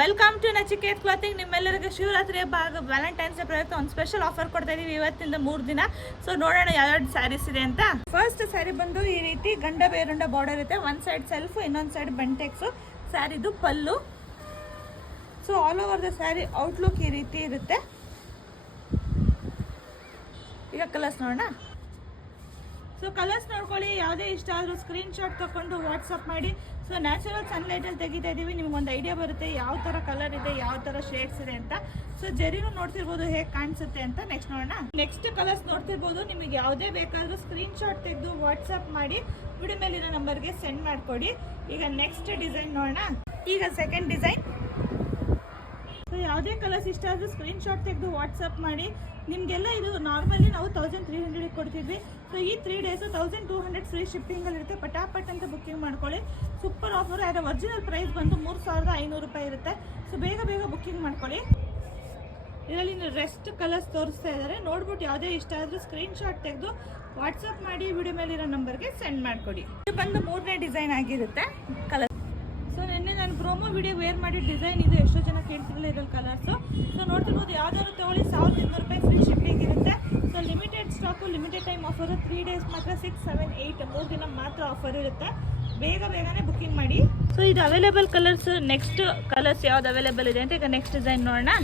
Welcome to Nachiket clothing. ನಿಮ್ಮೆಲ್ಲರಿಗೆ ಶಿವರಾತ್ರಿ ಹಬ್ಬ ಹಾಗೂ ವ್ಯಾಲೆಂಟೈನ್ಸ್ ಡೇ ಪ್ರಯುಕ್ತ ಒಂದು ಸ್ಪೆಷಲ್ ಆಫರ್ ಕೊಡ್ತಾ ಇದೀವಿ ಇವತ್ತಿಂದ 3 ದಿನ. ಸೊ ನೋಡೋಣ ಯಾವ್ಯಾವ ಸ್ಯಾರೀಸ್ ಇದೆ ಅಂತ. ಫಸ್ಟ್ ಸ್ಯಾರಿ ಬಂದು ಈ ರೀತಿ ಗಂಡ ಬೇರುಂಡ ಬಾರ್ಡರ್ ಇರುತ್ತೆ. ಒಂದ್ ಸೈಡ್ ಸೆಲ್ಫ್, ಇನ್ನೊಂದ್ ಸೈಡ್ ಬೆಂಟೆಕ್ಸ್. ಸ್ಯಾರಿದು ಪಲ್ಲು. So all over the sari outlook ಈ ರೀತಿ ಇರುತ್ತೆ. ಈಗ ಕಲರ್ಸ್ ನೋಡೋಣ. ಸೊ ಕಲರ್ಸ್ ನೋಡ್ಕೊಳ್ಳಿ, ಯಾವುದೇ ಇಷ್ಟ ಆದರೂ ಸ್ಕ್ರೀನ್ ಶಾಟ್ ತಗೊಂಡು ವಾಟ್ಸಪ್ ಮಾಡಿ. ಸೊ ನ್ಯಾಚುರಲ್ ಸನ್ಲೈಟಲ್ಲಿ ತೆಗಿತಾ ಇದ್ದೀವಿ, ನಿಮ್ಗೊಂದು ಐಡಿಯಾ ಬರುತ್ತೆ ಯಾವ ಥರ ಕಲರ್ ಇದೆ, ಯಾವ ಥರ ಶೇಡ್ಸ್ ಇದೆ ಅಂತ. ಸೊ ಜರಿನೂ ನೋಡ್ತಿರ್ಬೋದು ಹೇಗೆ ಕಾಣಿಸುತ್ತೆ ಅಂತ. ನೆಕ್ಸ್ಟ್ ನೋಡೋಣ. ನೆಕ್ಸ್ಟ್ ಕಲರ್ಸ್ ನೋಡ್ತಿರ್ಬೋದು. ನಿಮಗೆ ಯಾವುದೇ ಬೇಕಾದರೂ ಸ್ಕ್ರೀನ್ ಶಾಟ್ ತೆಗೆದು ವಾಟ್ಸಪ್ ಮಾಡಿ ವಿಡಿಯೋ ಮೇಲಿರೋ ನಂಬರ್ಗೆ ಸೆಂಡ್ ಮಾಡಿಕೊಡಿ. ಈಗ ನೆಕ್ಸ್ಟ್ ಡಿಸೈನ್ ನೋಡೋಣ. ಈಗ ಸೆಕೆಂಡ್ ಡಿಸೈನ್. ಸೊ ಯಾವುದೇ ಕಲರ್ಸ್ ಇಷ್ಟ ಆದರೂ ಸ್ಕ್ರೀನ್ ಶಾಟ್ ತೆಗೆದು ವಾಟ್ಸಪ್ ಮಾಡಿ. ನಿಮಗೆಲ್ಲ ಇದು ನಾರ್ಮಲಿ ನಾವು 1300 ಕೊಡ್ತಿದ್ವಿ. ಸೊ ಈ 3 ಡೇಸು 1200 ಫ್ರೀ ಶಿಪ್ಪಿಂಗಲ್ಲಿ ಇರುತ್ತೆ. ಪಟಾಪಟ್ ಅಂತ ಬುಕ್ಕಿಂಗ್ ಮಾಡ್ಕೊಳ್ಳಿ. Super offer. ಅದರ ಒರಿಜಿನಲ್ ಪ್ರೈಸ್ ಬಂದು 3500 ರೂಪಾಯಿ ಇರುತ್ತೆ. ಸೊ ಬೇಗ ಬೇಗ ಬುಕ್ಕಿಂಗ್ ಮಾಡ್ಕೊಳ್ಳಿ. ಇದರಲ್ಲಿ ರೆಸ್ಟ್ ಕಲರ್ಸ್ ತೋರಿಸ್ತಾ ಇದ್ದಾರೆ. ನೋಡ್ಬಿಟ್ಟು ಯಾವುದೇ ಇಷ್ಟ ಆದರೂ ಸ್ಕ್ರೀನ್ ಶಾಟ್ ತೆಗೆದು ವಾಟ್ಸಪ್ ಮಾಡಿ ವಿಡಿಯೋ ಮೇಲಿರೋ ನಂಬರ್ಗೆ ಸೆಂಡ್ ಮಾಡಿಕೊಡಿ. ಇದು ಬಂದು 3ನೇ ಡಿಸೈನ್ ಆಗಿರುತ್ತೆ ಕಲರ್. ಸೊ ನಿನ್ನೆ ನಾನು ಪ್ರೋಮೋ ವಿಡಿಯೋ ವೇರ್ ಮಾಡಿ ಡಿಸೈನ್ ಇದು ಎಷ್ಟೋ ಜನ ಕೇಳ್ತಿರಲಿಲ್ಲ ಇದ್ರಲ್ಲಿ ಕಲರ್ಸು. ಸೊ ನೋಡ್ತಿರ್ಬೋದು, ಯಾವ್ದಾದ್ರು ತೊಗೊಳ್ಳಿ 1200 ರೂಪಾಯಿ ಫ್ರೀ ಶಿಪ್ಪಿಂಗ್ ಇರುತ್ತೆ. So limited stock, limited time offer. 3 days ಮಾತ್ರ, 6, 7, 8 3 ದಿನ ಮಾತ್ರ ಆಫರ್ ಇರುತ್ತೆ. ಬೇಗ ಬೇಗನೆ ಬುಕ್ಕಿಂಗ್ ಮಾಡಿ. ಸೊ ಇದು ಅವೈಲೇಬಲ್ ಕಲರ್ಸ್. ನೆಕ್ಸ್ಟ್ ಕಲರ್ಸ್ ಯಾವ್ದು ಅವೈಲೇಬಲ್ ಇದೆ ಅಂತ ಈಗ ನೆಕ್ಸ್ಟ್ ಡಿಸೈನ್ ನೋಡೋಣ.